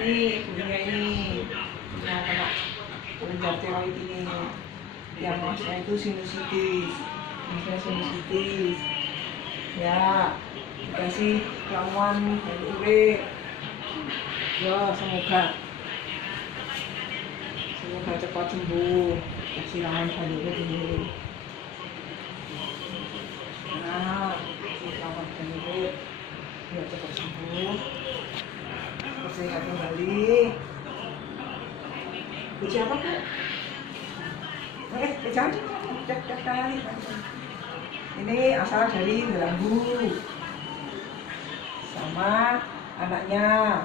Ini punya ini punya kena kelenjar tiroid ini yang masnya itu sinusitis, ya dikasih ramuan dan urea ya, semoga cepat sembuh. Kasih ramuan dan urea dulu, nah kasih ramuan dan urea biar cepat sembuh, sehat kembali. Biji apa kak? Jangan. Ini asal dari Belanggu sama anaknya.